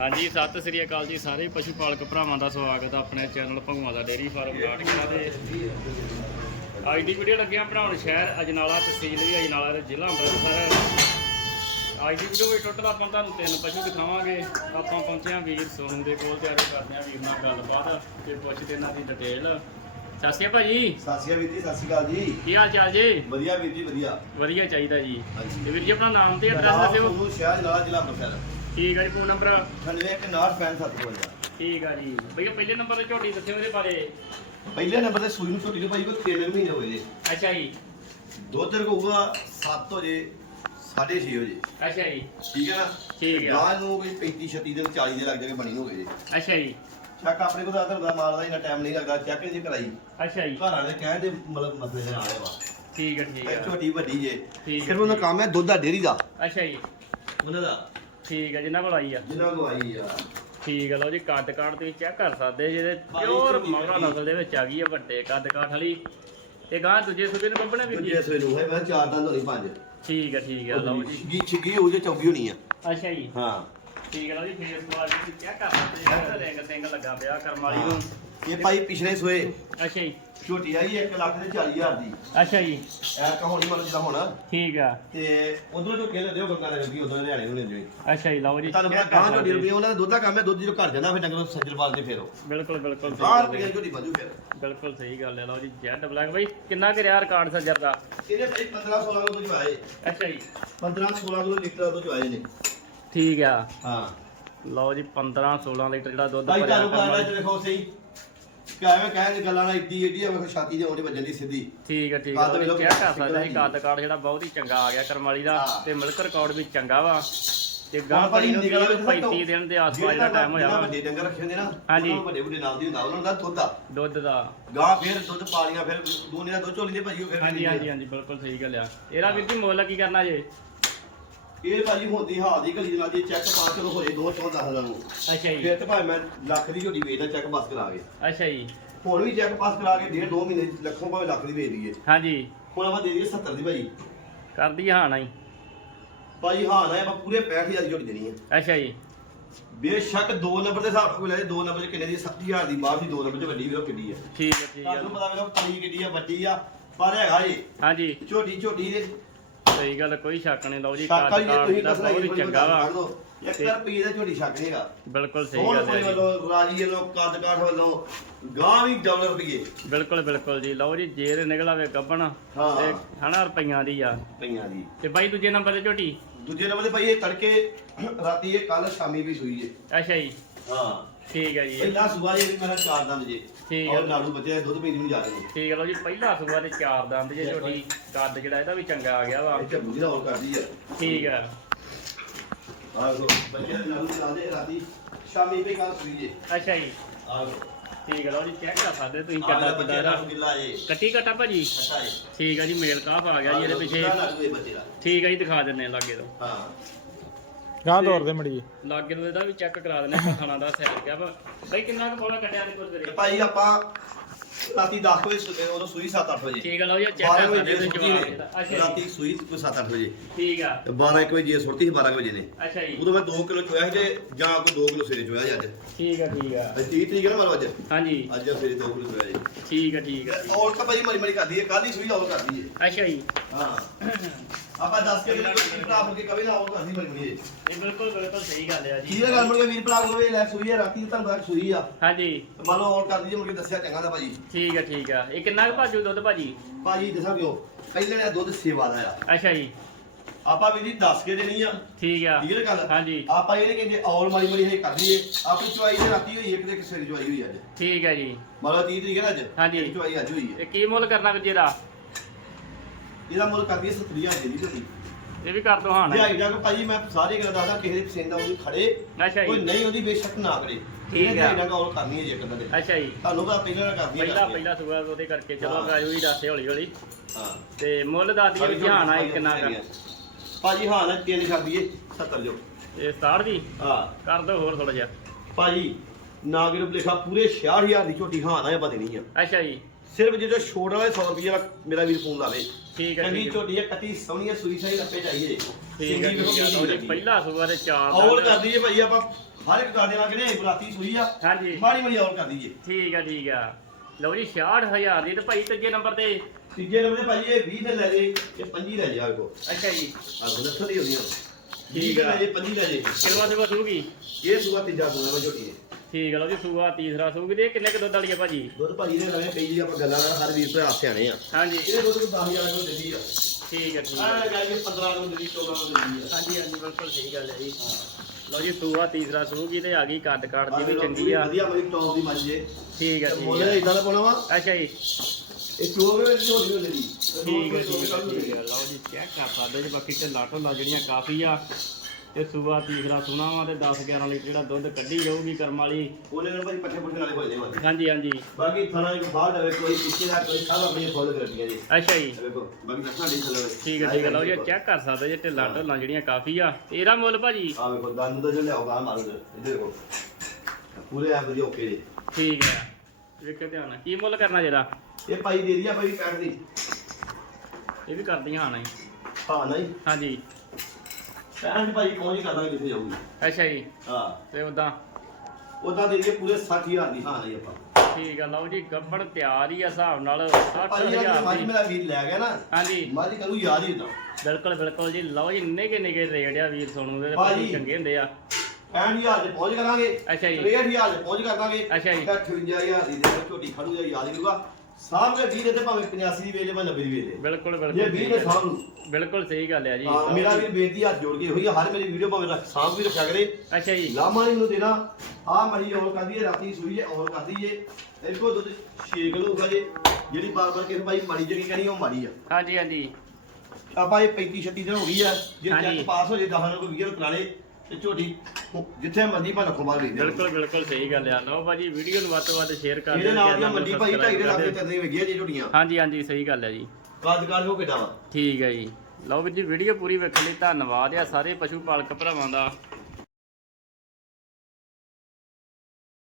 ਹਾਂਜੀ ਸਤਿ ਸ੍ਰੀ ਅਕਾਲ ਜੀ ਸਾਰੇ ਪਸ਼ੂ ਪਾਲਕ ਭਰਾਵਾਂ ਦਾ ਸਵਾਗਤ ਹੈ ਆਪਣੇ ਚੈਨਲ ਭੰਗਵਾ ਦਾ ਡੇਰੀ ਫਾਰਮ ਨਾਟਕਾ ਦੇ। ਅੱਜ ਦੀ ਵੀਡੀਓ ਲੱਗਿਆ ਬਣਾਉਣ ਸ਼ਹਿਰ ਅਜਨਾਲਾ ਤਹਿਸੀਲ ਵੀ ਅਜਨਾਲਾ ਦੇ ਜ਼ਿਲ੍ਹਾ ਅੰਮ੍ਰਿਤਸਰ। ਅੱਜ ਦੀ ਵੀਡੀਓ ਵਿੱਚ ਟੋਟਲ ਆਪਾਂ ਤੁਹਾਨੂੰ ਤਿੰਨ ਪਸ਼ੂ ਦਿਖਾਵਾਂਗੇ। ਆਪਾਂ ਪਹੁੰਚੇ ਹਾਂ ਵੀਰ ਸੋਨੂ ਦੇ ਕੋਲ ਤੇ ਅੱਜ ਕਰਦੇ ਹਾਂ ਵੀਰ ਨਾਲ ਗੱਲਬਾਤ ਤੇ ਪੁੱਛਦੇ ਇਹਨਾਂ ਦੀ ਡਿਟੇਲ ਸਤਿ ਸ਼੍ਰੀ ਅਕਾਲ ਭਾਜੀ। ਸਤਿ ਸ਼੍ਰੀ ਅਕਾਲ ਵੀਰ ਜੀ ਸਤਿ ਸ਼੍ਰੀ ਅਕਾਲ ਜੀ। ਕੀ ਹਾਲ ਚਾਲ ਜੀ? ਵਧੀਆ ਵੀਰ ਜੀ ਵਧੀਆ। ਵਧੀਆ ਚਾਹੀਦਾ ਜੀ। ਤੇ ਵੀਰ ਜੀ ਆਪਣਾ ਨਾਮ ਤੇ ਐਡਰੈਸ ਦੱਸਿਓ। ਸ਼ਹਿਰ ਜਲਾਲ ਜ਼ਿਲ੍ਹਾ ਅੰਮ੍ਰਿਤਸਰ। ਠੀਕ ਹੈ ਜੀ ਫੋਨ ਨੰਬਰ 9165 ਠੀਕ ਆ ਜੀ। ਭਈਆ ਪਹਿਲੇ ਨੰਬਰ ਤੇ ਝੋਟੀ ਦੱਸਿਓ ਇਹਦੇ ਬਾਰੇ। ਪਹਿਲੇ ਨੰਬਰ ਤੇ ਸੂਈ ਨੂੰ ਛੋਟੀ ਨੂੰ ਭਾਈ ਕੋਈ 3 ਮਹੀਨੇ ਹੋਏ ਜੇ। ਅੱਛਾ ਜੀ। ਦੁੱਧ ਰਗੂਗਾ 7 ਵਜੇ 6:30 ਵਜੇ ਅੱਛਾ ਜੀ। ਠੀਕ ਹੈ ਨਾ? ਠੀਕ ਆ। ਗਾਂ ਨੂੰ ਕੋਈ 35 36 ਦਿਨ 40 ਦਿਨ ਲੱਗ ਜਾਗੇ ਬਣੀ ਹੋਵੇ ਜੇ। ਅੱਛਾ ਜੀ। ਚੱਕ ਆਪਣੇ ਕੋਲ ਤਾਂ ਦਾ ਮਾਲ ਦਾ ਇੰਨਾ ਟਾਈਮ ਨਹੀਂ ਲੱਗਦਾ ਚੈੱਕ ਜੇ ਕਰਾਈ। ਅੱਛਾ ਜੀ। ਘਰ ਵਾਲੇ ਕਹਿਣ ਦੇ ਮਤਲਬ ਮਸਲੇ ਨਾਲ ਆਇਆ ਵਾ। ਠੀਕ ਹੈ ਠੀਕ ਆ। ਛੋਟੀ ਵੱਡੀ ਜੇ। ਸਿਰਫ ਉਹਨਾਂ ਕੰਮ ਹੈ ਦੁੱਧ ਦਾ ਡੇਰੀ ਦਾ। ਅੱਛਾ ਜੀ। ਉਹਨਾਂ ਦਾ। ਠੀਕ ਹੈ ਜਿੰਨਾ ਕੋਲ ਆਈ ਆ। ਜਿੰਨਾ ਕੋ ਆਈ ਆ। ਠੀਕ ਆ ਲਓ ਜੀ ਕੱਦ ਕਾਠ ਤੁਸੀਂ ਚੈੱਕ ਕਰ ਸਕਦੇ ਜਿਹਦੇ ਪਿਓਰ ਮਗਰਾ। ਨਸਲ ਦੇ ਵਿੱਚ ਆ ਗਈ ਆ ਵੱਡੇ ਕੱਦ ਕਾਠ ਵਾਲੀ। ਤੇ ਗਾਂ ਦੂਜੇ ਸੂਬੇ ਨੂੰ ਕੰਪਨੇ ਵੀ ਦੂਜੇ ਸਵੇ ਨੂੰ ਹੈ ਮੈਂ ਚਾਰ ਦੰਦ ਹੋਣੀ ਪੰਜ। ਠੀਕ ਹੈ ਠੀਕ ਹੈ ਲਓ ਜੀ। ਛਿੱਗੀ ਛਿੱਗੀ ਹੋ ਜੇ ਚੌਗੀ ਹੋਣੀ ਆ। ਅੱਛਾ ਜੀ। ਹਾਂ। ਠੀਕ ਹੈ ਲਓ ਜੀ ਫੇਸ ਕੁਆਲਿਟੀ ਤੁਸੀਂ ਚੈੱਕ ਕਰ ਸਕਦੇ ਜਿਹੜਾ ਰਿੰਗ ਸਿੰਘ ਲੱਗਾ ਪਿਆ ਕਰਮ ਵਾਲੀ ਨੂੰ। ਇਹ ਭਾਈ ਪਿਛਲੇ ਸੋਏ। ਅੱਛਾ ਜੀ। ਝੋਟੀ ਆਈ 1 ਲੱਖ ਤੇ 40 ਹਜ਼ਾਰ ਦੀ। ਅੱਛਾ ਜੀ। ਐ ਕਹਾਣੀ ਮਨ ਜਿਦਾ ਹੁਣ। ਠੀਕ ਆ। ਤੇ ਉਧਰੋਂ ਜੋ ਕਹਿੰਦੇ ਦਿਓ ਗੰਗਾ ਨਗਰ ਦੀ ਉਧਰੋਂ ਹਰਿਆਣੇ ਨੂੰ ਲੈਂਦੇ ਅੱਛਾ ਜੀ ਲਓ ਜੀ। ਤੁਹਾਨੂੰ ਪਤਾ check ਗਾਂ ਝੋਟੀ ਰੁਪਏ ਉਹਨਾਂ ਦਾ ਦੁੱਧ ਦਾ ਕੰਮ ਹੈ ਦੁੱਧ ਜਦੋਂ ਘਰ ਜਾਂਦਾ ਫਿਰ ਡੰਗਰ ਨੂੰ ਸੱਜਰ ਪਾਲ ਦੇ ਫੇਰੋ ਬਿਲਕੁਲ ਬਿਲਕੁਲ ਸਹੀ 10 ਗੱਲ ਰੁਪਏ ਝੋਟੀ ਬਾਜੂ ਫਿਰ। ਬਿਲਕੁਲ ਸਹੀ ਗੱਲ ਹੈ ਲਓ ਜੀ ਜੈਡ ਬਲੈਕ। ਬਾਈ ਕਿੰਨਾ ਕੁ ਰਿਹਾ ਰਿਕਾਰਡ ਸੱਜਰ ਦਾ? ਇਹਦੇ ਭਾਈ 15 16 ਕਿਲੋ ਦੁੱਧ ਆਏ ਅੱਛਾ ਜੀ। 15 16 ਕਿਲੋ ਲੀਟਰ ਦੁੱਧ ਆਏ ਨੇ। ਠੀਕ ਆ। ਹਾਂ। ਲਓ ਜੀ 15 16 ਲੀਟਰ ਜਿਹੜਾ ਦੁੱਧ ਭਾਈ ਭਰਿਆ ਤੁਹਾਨੂੰ ਕਰਮ ਪਤਾ ਵਾਲੀ। ਦੇਖੋ ਸਹੀ। ਕਿਵੇਂ ਕਹਿਣ ਦੀ ਗੱਲਾਂ ਨਾਲ ਇੱਡੀ ਏਡੀ ਆ ਵੇਖੋ ਛਾਤੀ ਦੇ ਆਉਂਦੀ ਵੱਜਣ ਦੀ ਸਿੱਧੀ। ਠੀਕ ਹੈ ਠੀਕ ਕੱਦ ਹੈ ਵੇਖੋ ਚੈੱਕ ਕਰ ਸਕਦੇ ਹੈ। ਕੱਦ ਕਾਰਡ ਜਿਹੜਾ ਬਹੁਤ ਹੀ ਚੰਗਾ ਆ ਗਿਆ ਕਰਮਾਲੀ ਦਾ ਹਾਂ। ਤੇ ਮਿਲਕ ਰਿਕਾਰਡ ਵੀ ਚੰਗਾ ਵਾ। ਤੇ ਗਾਂ ਭਾਈ ਨੂੰ ਨਿਕਲ ਆਵੇ 35 ਦਿਨ ਦੇ ਆਸ-ਪਾਸ ਜਿਹੜਾ ਟਾਈਮ ਹੋਇਆ ਵਾ। ਵੱਡੇ ਡੰਗਰ ਰੱਖੇ ਹੁੰਦੇ ਨਾ ਹਾਂਜੀ। ਉਹਨਾਂ ਨੂੰ ਵੱਡੇ ਵੱਡੇ ਨਾਲ ਦੀ ਹੁੰਦਾ ਉਹਨਾਂ ਦਾ ਦੁੱਧ ਆ। ਦੁੱਧ ਦਾ। ਗਾਂ ਫਿਰ ਦੁੱਧ ਪਾਲੀਆਂ ਫਿਰ ਦੋਨੇ ਦਾ ਦੁੱਧ ਚੋਲੀ ਦੇ ਭਾਜੀ ਉਹ ਫਿਰ ਹਾਂਜੀ ਹਾਂਜੀ ਹਾਂਜੀ ਬਿਲਕੁਲ ਸਹੀ ਗੱਲ ਆ। ਇਹਦਾ ਵੀਰ ਜੀ ਮੁੱਲ ਕੀ ਕਰਨਾ ਜੇ? ਇਹ ਭਾਜੀ ਹੁੰਦੀ ਹਾਲ ਦੀ ਗਲੀ ਦੇ ਨਾਲ ਦੀ ਚੈੱਕ ਪਾਸ ਕਰੋ ਹੋਏ ਦੋ ਚੋਂ ਦਸ ਹਜ਼ਾਰ ਨੂੰ। ਅੱਛਾ ਜੀ। ਫਿਰ ਤੇ ਭਾਵੇਂ ਮੈਂ ਲੱਖ ਦੀ ਝੋਟੀ ਵੇਚਦਾ ਚੈੱਕ ਪਾਸ ਕਰਾ ਕੇ। ਅੱਛਾ ਜੀ। ਹੁਣ ਵੀ ਚੈੱਕ ਪਾਸ ਕਰਾ ਕੇ ਡੇਢ ਦੋ ਮਹੀਨੇ 'ਚ ਲੱਖੋਂ ਭਾਵੇਂ ਲੱਖ ਦੀ ਵੇਚ ਦਈਏ। ਹਾਂਜੀ। ਹੁਣ ਆਪਾਂ ਦੇ ਦਈਏ 70 ਦੀ ਭਾਜੀ। ਕਰਦੀ ਹਾਂ ਨਾ ਜੀ ਭਾਜੀ ਹਾਂ ਨਾ ਆਪਾਂ ਪੂਰੇ 65000 ਦੀ ਝੋਟੀ ਦੇਣੀ ਹੈ ਅੱਛਾ ਜੀ। ਬੇਸ਼ੱਕ ਦੋ ਨੰਬਰ ਦੇ ਹਿਸਾਬ ਨਾਲ ਕੋਈ ਲੈ ਜੇ ਦੋ ਨੰਬਰ 'ਚ ਕਿੰਨੇ ਦੀ 60000 ਦੀ ਬਾਹਰ ਦੀ ਦੋ ਨੰਬਰ 'ਚ ਵੱਡੀ ਵੀ ਉਹ ਕਿੱਡੀ ਹੈ ਠੀਕ ਹੈ ਠੀਕ ਤੁਹਾਨੂੰ ਹੈ ਪਤਾ ਮੇਰਾ ਪਲੀ ਕਿੱਡੀ ਆ ਵੱਡੀ ਆ ਪਰ ਹੈਗਾ ਜੀ ਹਾਂਜੀ। ਝੋਟੀ ਝੋਟੀ ਦੇ ਸਹੀ ਗੱਲ ਕੋਈ ਸ਼ੱਕ ਨਹੀਂ ਲਓ ਜੀ ਸ਼ਾਕਾ ਜੀ ਤੁਸੀਂ ਦਾ ਕਸਰਾ ਬਹੁਤ ਹੀ ਚੰਗਾ ਵਾ। ਇੱਕ ਤੇ- ਰੁਪਏ ਦਾ ਝੋਟੀ ਛੱਕ ਨਹੀਂਗਾ ਬਿਲਕੁਲ ਸਹੀ ਸੋਹਣ ਗੱਲ ਹੈ ਜੀ। ਵੱਲੋਂ ਰਾਜੀ ਵੱਲੋਂ ਵੱਲੋਂ ਗਾਂ ਵੀ ਡਾਲਰ ਰੁਪਏ ਬਿਲਕੁਲ ਬਿਲਕੁਲ ਜੀ। ਲਓ ਜੀ ਜੇਰ ਨਿਕਲ ਆਵੇ ਗੱਬਣ। ਹਾਂ। ਤੇ ਹਨਾ ਰੁਪਈਆਂ ਦੀ ਆ। ਪਈਆਂ ਦੀ। ਤੇ ਬਾਈ ਦੂਜੇ ਨੰਬਰ ਤੇ ਝੋਟੀ? ਦੂਜੇ ਨੰਬਰ ਤੇ ਭਾਈ ਇਹ ਤੜਕੇ ਰਾਤੀ ਇਹ ਕੱਲ ਸ਼ਾਮੀ ਵੀ ਸੂਈ ਜੇ। ਅੱਛਾ ਜੀ। ਹਾਂ। ਠੀਕ ਹੈ ਜੀ। ਪਹਿਲਾ ਸੁਬਾਹ ਇਹ ਮੇਰਾ ਚਾਰ ਦੰਦ ਜੇ। ਠੀਕ ਹੈ। ਔਰ ਨਾੜੂ ਬੱਚੇ ਦੁੱਧ ਪੀਣ ਨੂੰ ਜਾ ਰਹੇ ਨੇ। ਠੀਕ ਹੈ ਲਓ ਜੀ ਪਹਿਲਾ ਸੂਆ ਤੇ ਚਾਰ ਦੰਦ ਜੇ ਝੋਟੀ ਕੱਦ ਜਿਹੜਾ ਇਹਦਾ ਵੀ ਚੰਗਾ ਆ ਗਿਆ ਵਾ। ਦੀ ਦਾ ਹੋਰ ਕਰਦੀ ਆ। ਠੀਕ ਹੈ। ਆਹ ਬੱਚੇ ਦੇ ਨਾੜੂ ਚਾਦੇ ਰਾਤੀ। ਸ਼ਾਮੀ ਵੀ ਕੱਲ ਸੂਈ ਜੇ ਅੱਛਾ ਜੀ। ਆਹ ਠੀਕ ਹੈ ਲਓ ਜੀ ਚੈੱਕ ਕਰ ਸਕਦੇ ਤੁਸੀਂ ਆਹ ਕੱਟਾ ਬੱਚੇ ਕਿੱਦਾਂ ਦਾ ਦਾ ਕਿੱਲਾ ਜੇ ਕੱਟੀ ਕੱਟਾ ਭਾਜੀ? ਅੱਛਾ ਜੀ। ਠੀਕ ਹੈ ਜੀ ਮੇਲ ਕਾਫ ਆ ਗਿਆ ਜੀ ਇਹਦੇ ਪਿੱਛੇ। ਲੱਗਦੇ ਬੱਚੇ ਦਾ। ਠੀਕ ਹੈ ਜੀ ਦਿਖਾ ਦਿੰਨੇ ਆ ਲਾਗੇ ਤੋਂ। ਹਾਂ। ਗਾਂ ਦੌੜ ਦੇ ਮੜੀ ਲਾਗੇ ਤੋਂ ਇਹਦਾ ਵੀ ਚੈੱਕ ਕਰਾ ਦਿੰਨੇ ਆਪਾਂ ਖਾਣਾ ਦਾ ਸੈਰ ਗਿਆ ਵਾ। ਬਈ ਕਿੰਨਾ ਕੁ ਪੌਣਾ ਕੱਟਿਆ ਦੇ ਤੇ ਕਰੇ ਭਾਈ ਆਪਾਂ ਰਾਤੀ 10 ਵਜੇ ਸੁੱਤੇ ਉਦੋਂ ਸੂਈ 7-8 ਵਜੇ। ਠੀਕ ਹੈ ਲਓ ਜੀ ਚੈੱਕ 12 ਕਰ ਵਜੇ ਸੁੱਤੀ ਨੇ ਅੱਛਾ ਰਾਤੀ ਜੀ। ਸੂਈ ਕੋਈ 7-8 ਵਜੇ। ਠੀਕ ਆ। ਤੇ 12 1 ਵਜੇ ਸੁੱਤੀ ਸੀ 12 ਵਜੇ ਨੇ। ਅੱਛਾ ਜੀ। ਉਦੋਂ ਮੈਂ 2 ਕਿਲੋ ਚੋਇਆ ਸੀ ਤੇ ਜਾਂ ਕੋਈ 2 ਕਿਲੋ ਸਵੇਰੇ ਚੋਇਆ ਜੀ ਅੱਜ। ਠੀਕ ਆ ਠੀਕ ਆ। ਅੱਜ 30 ਤਰੀਕ ਹੈ ਨਾ ਮਾਰੋ ਅੱਜ। ਹਾਂਜੀ। ਅੱਜ ਸਵੇਰੇ 2 ਕਿਲੋ ਚੋਇਆ ਜੀ। ਠੀਕ ਆ ਠੀਕ ਆ ਔਰ ਤਾਂ ਭਾਈ ਮਰੀ ਮਰੀ ਕਰਦੀ ਹੈ ਕੱਲ ਹੀ ਸੂਈ ਔਰ ਕਰਦੀ ਹੈ ਅੱਛਾ ਜੀ। ਹਾਂ। ਆਪਾਂ 10 ਕੇ ਵੀਰ ਭਰਾ ਮੁੜ ਕੇ ਕਵੇ ਨਾ ਔਰ ਕਰਦੀ ਮਰੀ ਮਰੀ ਇਹ ਬਿਲਕੁਲ ਬਿਲਕੁਲ ਸਹੀ ਗੱਲ ਆ ਕੀ ਜੀ ਇਹ ਗੱਲ ਮੁੜ ਕੇ ਵੀਰ ਭਰਾ ਕੋਲ ਲੈ ਸੂਈ ਹੈ ਰਾਤੀ ਤੁਹਾਨੂੰ ਪਤਾ ਸੂਈ ਆ। ਹਾਂਜੀ। ਮੰਨ ਲਓ ਔਰ ਕਰਦੀ ਜੇ ਮੁੜ ਕੇ ਦੱਸਿਆ ਚੰਗਾ ਦਾ ਭਾਜੀ ਠੀਕ ਆ ਠੀਕ ਆ। ਇਹ ਕਿੰਨਾ ਕੁ ਭਾਜੂ ਦੁੱਧ ਭਾਜੀ ਭਾਜੀ ਦੱਸਾਂ ਕਿਉਂ ਪਹਿਲੇ ਨੇ ਦੁੱਧ ਸੇਵਾ ਦਾ ਆ। ਅੱਛਾ ਜੀ। ਆਪਾਂ ਵੀ ਜੀ ਦੱਸ ਕੇ ਦੇਣੀ ਆ। ਠੀਕ ਆ। ਠੀਕ ਹੈ ਗੱਲ? ਹਾਂਜੀ। ਆਪਾਂ ਇਹ ਨਹੀਂ ਕਹਿੰਦੇ ਔਲ ਮਾਰੀ ਮਾਰੀ ਹੈ ਕਰ ਲਈਏ ਆਪਣੀ ਚੁਆਈ ਤੇ ਰਾਤੀ ਹੋਈ ਕਿਤੇ ਕਿਸੇ ਦੀ ਚੁਆਈ ਹੋਈ ਅੱਜ। ਠੀਕ ਹੈ ਜੀ। ਮੰਨ ਲਓ 30 ਤਰੀਕ ਹੈ ਅੱਜ। ਹਾਂਜੀ। ਇਹਦੀ ਚੁਆਈ ਅੱਜ ਹੋਈ ਹੈ ਤੇ ਕੀ ਮੁੱਲ ਕਰਨਾ ਵੀਰ ਜੀ ਇਹਦਾ? ਇਹਦਾ ਮੁੱਲ ਕਰਦੀ ਹੈ 70000 ਦੀ ਝੋਟੀ ਇਹ ਵੀ ਕਰ ਦੋ ਹਾਂ। ਦਿਹਾੜੀ ਦਾ ਭਾਜੀ ਮੈਂ ਸਾਰੀ ਗੱਲ ਦੱਸਦਾ ਕਿਸੇ ਦੀ ਪਸੰਦ ਆਉਂਦੀ ਖੜੇ। ਅੱਛਾ ਕੋਈ ਨਹੀਂ ਉਹਦੀ ਬੇਸ਼ੱਕ ਨਾ ਕਰੇ। ਠੀਕ ਇਹਨੇ ਆ। ਦਿਹਾੜੀ ਦਾ ਔਲ ਕਰਨੀ ਹੈ ਜੇ ਕਦਾਂ ਦੇ। ਅੱਛਾ ਜੀ। ਤੁਹਾਨੂੰ ਪਤਾ ਪਹਿਲਾਂ ਨਾ ਕਰਦੀ ਹੈ ਪਹਿਲਾ ਪਹਿਲਾ ਸੂਆ ਉਹਦੇ ਕਰਕੇ ਚਲੋ ਹਾਂ। ਗਾਜੂ ਹੀ ਦੱਸੇ ਹੌਲੀ ਹੌਲੀ। ਹਾਂ। ਤੇ ਮੁੱਲ ਦੱਸ ਦਈਏ ਵੀ ਧਿਆਨ ਆ ਕਿੰਨਾ ਕਰ ਭਾਜੀ ਹਾਂ ਨਾ ਤਿੰਨ ਕਰ ਦਈਏ? 70 ਜੋ। ਇਹ 67 ਦੀ? ਹਾਂ। ਕਰ ਦੋ ਹੋਰ ਥੋੜਾ ਜਿਹਾ। ਭਾਜੀ ਨਾਗਰ ਲਿਖਾ ਪੂਰੇ 66000 ਦੀ ਝੋਟੀ ਹਾਂ ਨਾ ਆਪਾਂ ਦੇਣੀ ਆ। ਅੱਛਾ ਜੀ। ਸਿਰਫ ਜੇ ਜੋ ਛੋੜ ਵਾਲੇ 100 ਰੁਪਏ ਦਾ ਮੇਰਾ ਵੀਰ ਫੋਨ ਲਾਵੇ। ਠੀਕ ਹੈ ਚੰਗੀ ਹੈ। ਝੋਟੀ ਹੈ ਕੱਟੀ ਸੋਹਣੀ ਹੈ ਸੂਈ ਸਾਈ ਰੱਪੇ ਚਾਹੀਏ। ਠੀਕ ਹੈ ਹੈ ਜੀ ਪਹਿਲਾ ਸੂਆ ਤੇ ਚਾਰ ਔਰ। ਕਰ ਦਈਏ ਭਾਈ ਆਪਾਂ ਹਰ ਇੱਕ ਲਾ ਕੇ ਨੇ ਬਰਾਤੀ ਸੂਈ ਆ। ਹਾਂਜੀ। ਮਾੜੀ ਮਾੜੀ ਔਰ ਕਰ ਦਈਏ। ਠੀਕ ਆ ਠੀਕ ਆ ਲਓ ਜੀ 66000 ਦੀ ਤੇ ਭਾਈ ਤੀਜੇ ਨੰਬਰ ਤੇ। ਤੀਜੇ ਨੰਬਰ ਤੇ ਭਾਜੀ ਇਹ 20 ਦੇ ਲੈ ਜੇ ਇਹ 25 ਲੈ ਜਾ ਕੋ ਅੱਛਾ ਜੀ। ਆ ਗੁਲਥ ਦੀ ਹੁੰਦੀ ਆ। ਠੀਕ। ਲੈ ਜੇ 25 ਲੈ ਜੇ। ਕਿਲਵਾ ਦੇ ਬਸੂਗੀ ਇਹ ਸੂਆ ਤੀਜਾ ਸੂਆ ਵਾ ਝੋਟੀ। ਠੀਕ ਆ ਲਓ ਜੀ ਸੂਆ ਤੀਸਰਾ ਸੂਗੀ ਇਹ ਕਿੰਨੇ ਕੁ ਦੁੱਧ ਵਾਲੀ ਆ ਭਾਜੀ? ਦੁੱਧ ਭਾਜੀ ਦੇ ਨਵੇਂ ਕਈ ਜੀ ਆਪਾਂ ਗੱਲਾਂ ਨਾਲ ਹਰ ਵੀਰ ਭਰਾ ਸਿਆਣੇ ਆ। ਹਾਂਜੀ। ਇਹਦੇ ਦੁੱਧ ਨੂੰ 10000 ਕਿਲੋ ਦਿੰਦੀ ਆ। ਠੀਕ ਆ ਠੀਕ ਆ। ਆ ਗੱਲ ਕਿ 15 ਕਿਲੋ ਦਿੰਦੀ 14 ਕਿਲੋ ਦਿੰਦੀ ਆ। ਹਾਂਜੀ ਹਾਂਜੀ ਬਿਲਕੁਲ ਸਹੀ ਗੱਲ ਹੈ ਜੀ। ਲਓ ਜੀ ਸੂਆ ਤੀਸਰਾ ਸੂਗੀ ਤੇ ਆ ਗਈ ਕੱਦ ਕੱਦ ਦੀ ਵੀ ਚੰਗੀ ਆ। ਵਧੀਆ ਬੜੀ ਟੌਪ ਦੀ ਮੱਝ ਜੇ। ਠੀਕ ਆ ਠੀਕ ਮੁੱਲ ਆ ਇਦਾਂ ਦਾ ਪਾਉਣਾ ਵਾ? ਅੱਛਾ ਜੀ। ਇਹ ਚੋਗੇ ਵਿੱਚ ਹੁੰਦੀ ਦੀ ਠੀਕ ਹੈ ਠੀਕ ਹੈ ਹੈ ਲਓ ਜੀ ਚੈੱਕ ਕਰ ਸਕਦੇ ਜੀ ਬਾਕੀ ਤੇ ਲਾਟੋ ਲਾ ਜਿਹੜੀਆਂ ਕਾਫੀ ਆ। ਤੇ ਸੂਆ ਤੀਸਰਾ ਸੁਣਾ ਵਾ ਤੇ 10 11 ਲੀਟਰ ਜਿਹੜਾ ਦੁੱਧ ਕੱਢੀ ਜਾਊਗੀ ਕਰਮ ਵਾਲੀ। ਉਹਨੇ ਨੂੰ ਭਾਈ ਪੱਠੇ ਪੁੱਠੇ ਨਾਲੇ ਹੋਏ ਨੇ ਹਾਂਜੀ ਹਾਂਜੀ। ਬਾਕੀ ਥਾਣਾ ਇੱਕ ਬਾਹਰ ਜਾਵੇ ਕੋਈ ਪਿੱਛੇ ਦਾ ਕੋਈ ਸਭ ਆਪਣੀ ਫੋਲੋ ਕਰਦੀਆਂ ਜੀ। ਅੱਛਾ ਜੀ। ਦੇਖੋ ਬਾਕੀ ਦੱਸਾਂ ਡੀ ਥੱਲੇ ਠੀਕ ਹੈ ਠੀਕ ਹੈ। ਲਓ ਜੀ ਚੈੱਕ ਕਰ ਸਕਦੇ ਜੀ ਢਿੱਲਾਂ ਢੋਲਾਂ ਜਿਹੜੀਆਂ ਕਾਫੀ ਆ। ਤੇ ਇਹਦਾ ਮੁੱਲ ਭਾਜੀ? ਆ ਵੇਖੋ ਦੰਦ ਦਾ ਜੋ ਲਿਆਓਗਾ ਮਾਰੋ ਇੱਧਰ ਦੇਖੋ ਪੂਰੇ ਆ ਵਧੀਆ ਓਕੇ ਜੀ। ਠੀਕ ਹੈ। ਵੇਖੋ ਧਿਆਨ ਨਾਲ। ਕੀ ਮੁੱਲ ਕਰਨਾ ਜਿਹਦਾ ਇਹ ਭਾਈ ਦੇ ਦਿਆ ਭਾਈ ਪੈਣ ਦੀ ਇਹ ਵੀ ਕਰਦੀਆਂ ਹਾਂ ਨਹੀਂ। ਹਾਂ ਨਹੀਂ। ਹਾਂਜੀ। ਪੈਣ ਦੀ ਭਾਈ ਪਹੁੰਚ ਹੀ ਕਰਦਾ ਕਿੱਥੇ ਜਾਊਗੀ। ਅੱਛਾ ਜੀ। ਹਾਂ। ਤੇ ਉਦਾਂ ਉਦਾਂ ਦੇ ਦਈਏ ਪੂਰੇ 60000 ਦੀ ਹਾਂ ਨਹੀਂ ਆਪਾਂ। ਠੀਕ ਆ ਲਓ ਜੀ ਗੱਬੜ ਤਿਆਰ ਹੀ ਆ ਹਿਸਾਬ ਨਾਲ ਭਾਈ ਇਹ 60000 ਮੱਝ ਦੀ। ਮੇਰਾ ਵੀਰ ਲੈ ਗਿਆ ਨਾ। ਹਾਂਜੀ। ਮੱਝ ਕਰੂ ਯਾਦ ਹੀ ਹੁੰਦਾ। ਬਿਲਕੁਲ ਬਿਲਕੁਲ ਜੀ ਲਓ ਜੀ ਨਿੱਕੇ ਨਿੱਕੇ ਰੇਟ ਆ ਵੀਰ ਸੋਨੂ ਦੇ ਤੇ ਭਾਜੀ। ਭਾਜੀ ਚੰਗੇ ਹੁੰਦੇ ਆ। 65000 ਦੇ ਪਹੁੰਚ ਕਰਾਂਗੇ। ਅੱਛਾ ਜੀ। 63000 ਦੇ ਪਹੁੰਚ ਕਰ ਦਾਂਗੇ ਅੱਛਾ ਜੀ। 58000 ਦੀ ਦੇ ਝੋਟੀ ਖੜੂ ਜਾਂ ਯਾਦ ਕਰੂਗਾ। ਸਾਹਬ ਦੇ 20 ਦੇ ਤੇ ਭਾਵੇਂ 85 ਦੀ ਵੇਚ ਲੈ ਭਾਵੇਂ 90 ਦੀ ਵੇਚ ਲੈ ਬਿਲਕੁਲ ਜੇ ਬਿਲਕੁਲ 20 ਦੇ ਸਾਹਬ ਨੂੰ ਬਿਲਕੁਲ ਸਹੀ ਗੱਲ ਆ ਜੀ। ਹਾਂ ਮੇਰਾ ਵੀ ਬੇਨਤੀ ਹੱਥ ਜੋੜ ਕੇ ਹੋਈ ਆ, ਹਰ ਮੇਰੀ ਵੀਡੀਓ ਭਾਵੇਂ ਰੱਖ ਸਾਹਬ ਵੀ ਰੱਖਿਆ ਕਰੇ। ਅੱਛਾ ਜੀ। ਲਾਮਾ ਨਹੀਂ ਮੈਨੂੰ ਦੇਣਾ। ਆ ਮਰੀ ਔਰ ਕਰਦੀ ਹੈ ਰਾਤੀ ਸੂਈ ਹੈ ਔਰ ਕਰਦੀ ਏ ਇਹੋ ਦੁੱਧ 6 ਕਿਲੋ ਹੋਊਗਾ ਜੇ। ਜਿਹੜੀ ਬਾਰ ਬਾਰ ਕਿਸੇ ਭਾਈ ਮਾੜੀ ਜਿਹੜੀ ਕਹਿਣੀ ਉਹ ਮਾੜੀ ਆ। ਹਾਂਜੀ ਹਾਂਜੀ। ਆਪਾਂ ਇਹ 35 36 ਦਿਨ ਹੋ ਗਈ ਆ। ਜੇ ਹਾਂਜੀ। ਚੈੱਕ ਪਾਸ ਹੋ ਜੇ 10 ਨੂੰ ਕੋਈ 20 ਨੂੰ ਕਰਾ ਲੇ ਤੇ ਝੋਟੀ ਜਿੱਥੇ ਮਰਦੀ ਭਾਵੇਂ ਰੱਖੋ ਬਾਹਰ ਵੇਚ ਬਿਲਕੁਲ ਬਿਲਕੁਲ ਸਹੀ ਗੱਲ ਆ। ਲਓ ਭਾਜੀ ਵੀਡੀਓ ਨੂੰ ਵੱਧ ਤੋਂ ਵੱਧ ਸ਼ੇਅਰ ਕਰ ਇਹਦੇ ਦਿਓ ਨਾਲ channel ਦੀਆਂ ਨੂੰ ਮੰਡੀ ਭਾਈ ਢਾਈ ਦੇ subscribe ਲੱਖ ਕਰ ਦੇ। ਤਦੇ ਵੇਗੀਆਂ ਜੀ ਝੋਟੀਆਂ। ਹਾਂਜੀ ਹਾਂਜੀ ਸਹੀ ਗੱਲ ਹੈ ਜੀ। ਕਾਦ ਕਾਦ ਹੋ ਕਿਦਾਂ ਵਾ ਠੀਕ ਹੈ ਜੀ। ਲਓ ਵੀਰ ਜੀ ਵੀਡੀਓ ਪੂਰੀ ਵੇਖਣ ਲਈ ਧੰਨਵਾਦ ਆ ਸਾਰੇ ਪਸ਼ੂ ਪਾਲਕ ਭਰਾਵਾਂ ਦਾ।